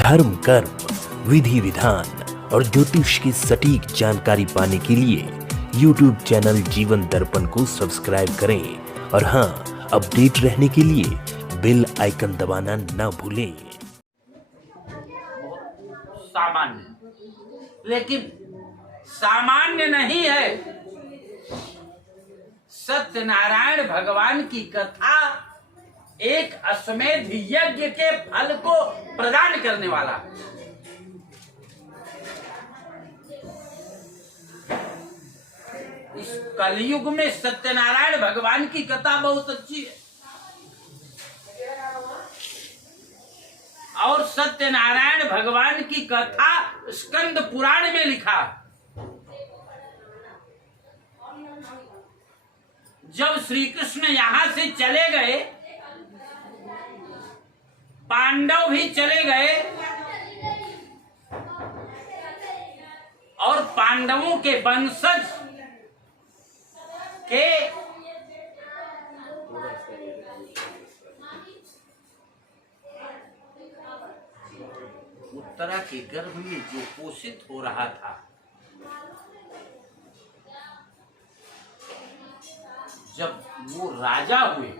धर्म, कर्म, विधि विधान और ज्योतिष की सटीक जानकारी पाने के लिए YouTube चैनल जीवन दर्पण को सब्सक्राइब करें और हाँ, अपडेट रहने के लिए बेल आइकन दबाना ना भूलें। सामान्य, लेकिन सामान्य नहीं है। सत्यनारायण भगवान की कथा एक अश्वमेध यज्ञ के फल को प्रदान करने वाला। इस कलयुग में सत्यनारायण भगवान की कथा बहुत अच्छी है और सत्यनारायण भगवान की कथा स्कंद पुराण में लिखा है। जब श्री कृष्ण यहां से चले गए, पांडव भी चले गए और पांडवों के वंशज के उत्तरा के गर्भ में जो पोषित हो रहा था, जब वो राजा हुए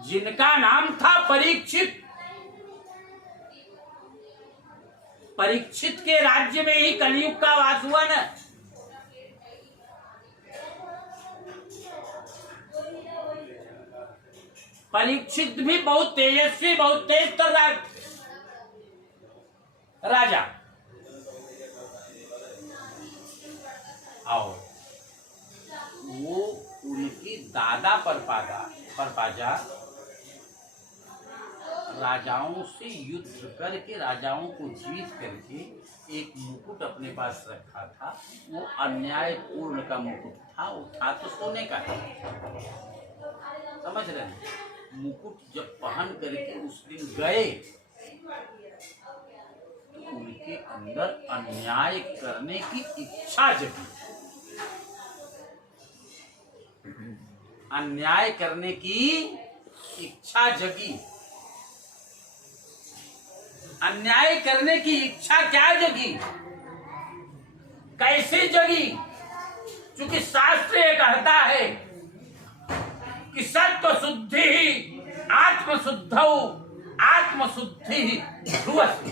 जिनका नाम था परीक्षित, परीक्षित के राज्य में ही कलयुग का वास हुआ न। परीक्षित भी बहुत तेजस्वी, बहुत तेज तर्रार राजा। और वो उनकी दादा परपाजा राजाओं से युद्ध करके, राजाओं को जीत करके एक मुकुट अपने पास रखा था। वो अन्यायपूर्ण का मुकुट था, वो था तो सोने का था, समझ रहे हैं। मुकुट जब पहन करके उस दिन गए तो उनके अंदर अन्याय करने की इच्छा जगी, अन्याय करने की इच्छा जगी। अन्याय करने की इच्छा क्या जगी, कैसे जगी? क्योंकि शास्त्र ये कहता है कि सत्व शुद्धि ही आत्मशुद्धौ, आत्मशुद्धि ही ध्रुवस्य।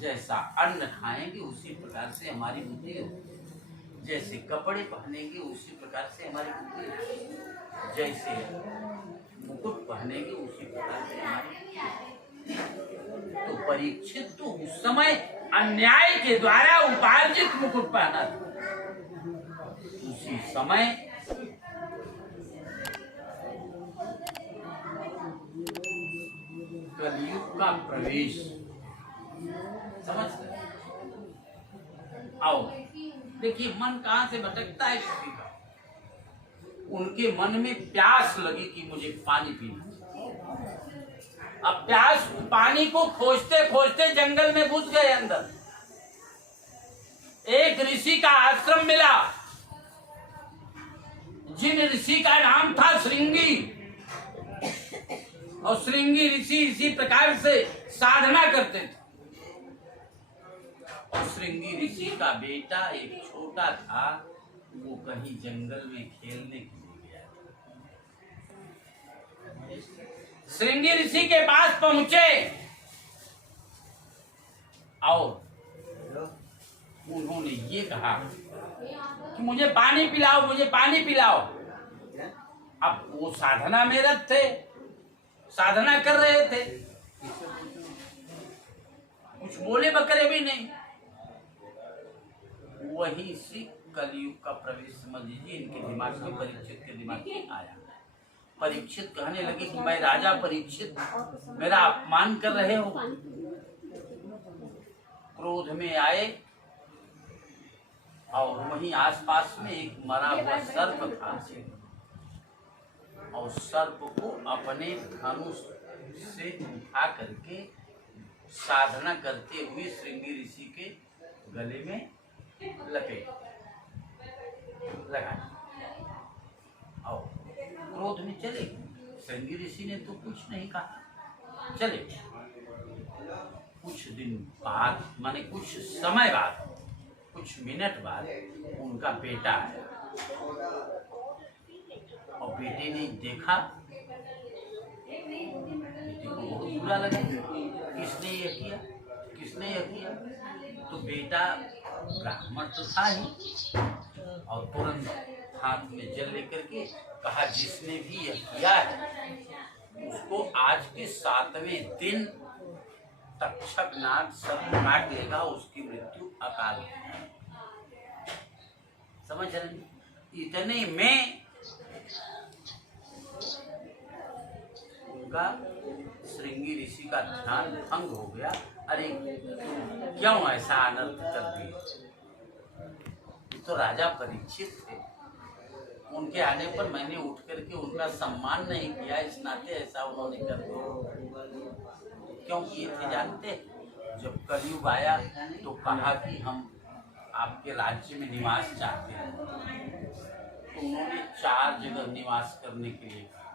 जैसा अन्न खाएंगे उसी प्रकार से हमारी बुद्धि होगी, जैसे कपड़े पहनेंगे उसी प्रकार से हमारी बुद्धि होगी, जैसे मुकुट पहनेंगे उसी प्रकार से हमारी। तो परीक्षित तो उस समय अन्याय के द्वारा उपार्जित मुकुट पहना था। उसी समय कलयुग का प्रवेश, समझ गए? आओ देखिए, मन कहां से भटकता है किसी का। उनके मन में प्यास लगी कि मुझे पानी पीना। अब प्यास, पानी को खोजते खोजते जंगल में घुस गए अंदर। एक ऋषि का आश्रम मिला, जिन ऋषि का नाम था श्रृंगी। और श्रृंगी ऋषि इसी प्रकार से साधना करते थे। और श्रृंगी ऋषि का बेटा एक छोटा था, वो कहीं जंगल में खेलने के लिए गया था। श्रृंगी ऋषि के पास पहुंचे और उन्होंने ये कहा कि मुझे पानी पिलाओ, मुझे पानी पिलाओ। अब वो साधना में रत थे, साधना कर रहे थे, कुछ बोले बकरे भी नहीं। वहीं से कलयुग का प्रवेश समझ लीजिए इनके दिमाग में, परीक्षित के दिमाग में आया। परीक्षित कहने लगे कि मैं राजा परीक्षित, मेरा अपमान कर रहे हो। क्रोध में आए और वहीं आसपास में एक मरा हुआ सर्प था और सर्प को अपने धनुष से उठा करके साधना करते हुए श्रृंगी ऋषि के गले में लपेट लगाया और क्रोध में चले। श्रृंगी ऋषि ने तो कुछ नहीं कहा, चले। कुछ दिन बाद, माने कुछ समय बाद, कुछ मिनट बाद उनका बेटा आया और बेटे ने देखा, बेटे को बहुत बुरा लगा, किसने ये किया, किसने ये किया। तो बेटा ब्राह्मण तो था ही, और तुरंत हाथ में जल लेकर के कहा, जिसने भी यह किया है उसको आज के 7वें दिन तक्षक नाग सर्प काट लेगा, उसकी मृत्यु अकाल है। समझ रहे? इतने में उनका श्रृंगी ऋषि का ध्यान भंग हो गया। अरे क्यों ऐसा अनर्थ कर दिया? तो राजा परीक्षित थे, उनके आने पर मैंने उठ करके उनका सम्मान नहीं किया, इस नाते ऐसा उन्होंने कर दिया। क्यों किए थे जानते? जब कलयुग आया तो कहा कि हम आपके राज्य में निवास चाहते हैं, तो उन्होंने 4 जगह निवास करने के लिए कहा,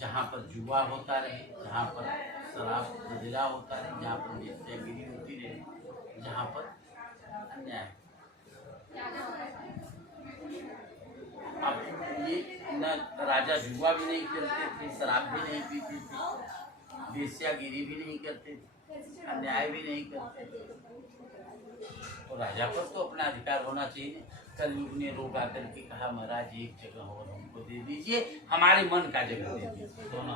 जहाँ पर जुआ होता रहे, जहाँ पर शराब मदिरा होता रहे, जहाँ पर वेश्यागिरी होती रहे, जहाँ पर अन्याय। अब ये न राजा जुआ भी नहीं करते थे, शराब भी नहीं पीते थे, वेश्यागिरी भी नहीं करते थे, अन्याय भी नहीं करते थे। तो राजा पर तो अपना अधिकार होना चाहिए। कलयुग ने रोक आकर के कहा, महाराज एक जगह और हमको दे दीजिए, हमारे मन का जगह दे दीजिए। दोनों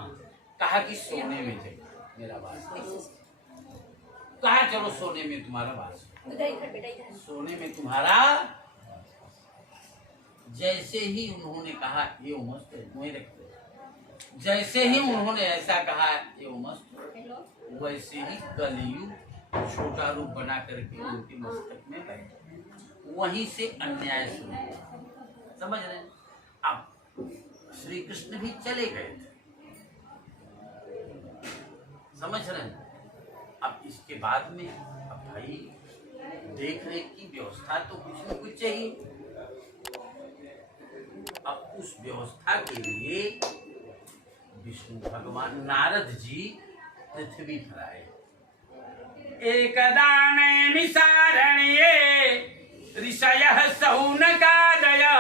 कहा कि सोने में जगह मेरा वास, कहा चलो सोने में तुम्हारा वास, सोने में तुम्हारा। जैसे ही उन्होंने कहा ये उमस्त वहीं रखते, जैसे ही उन्होंने ऐसा कहा ये उमस्त, वैसे ही कलयुग छोटा रूप बना करके उनके मस्तक में बैठा, वहीं से अन्याय शुरू। समझ रहे? अब श्री कृष्ण भी चले गए थे, समझ रहे? अब इसके बाद में अब भाई देख रेख की व्यवस्था तो कुछ न कुछ चाहिए। अब उस व्यवस्था के लिए विष्णु भगवान नारद जी पृथ्वी पर आए। एकदा नैमिषारण्ये ऋषयः सौनकादयः।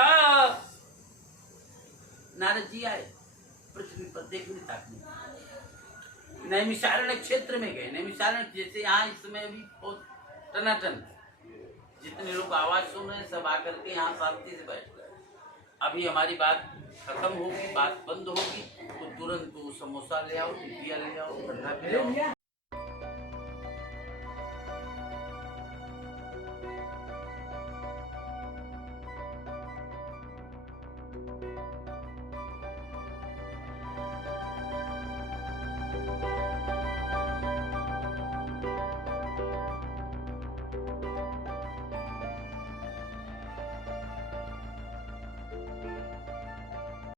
नारद जी आए पृथ्वी पर देखने ताकने, नैमिषारण्य क्षेत्र में गए। नैमिषारण्य जैसे यहाँ इस समय अभी बहुत टनाटन, जितने लोग आवाज सुन रहे हैं सब आकर के यहाँ शांति से बैठ गए। अभी हमारी बात खत्म होगी, बात बंद होगी तो तुरंत समोसा ले आओ, टिकिया ले आओ, ठंडा ले आओ।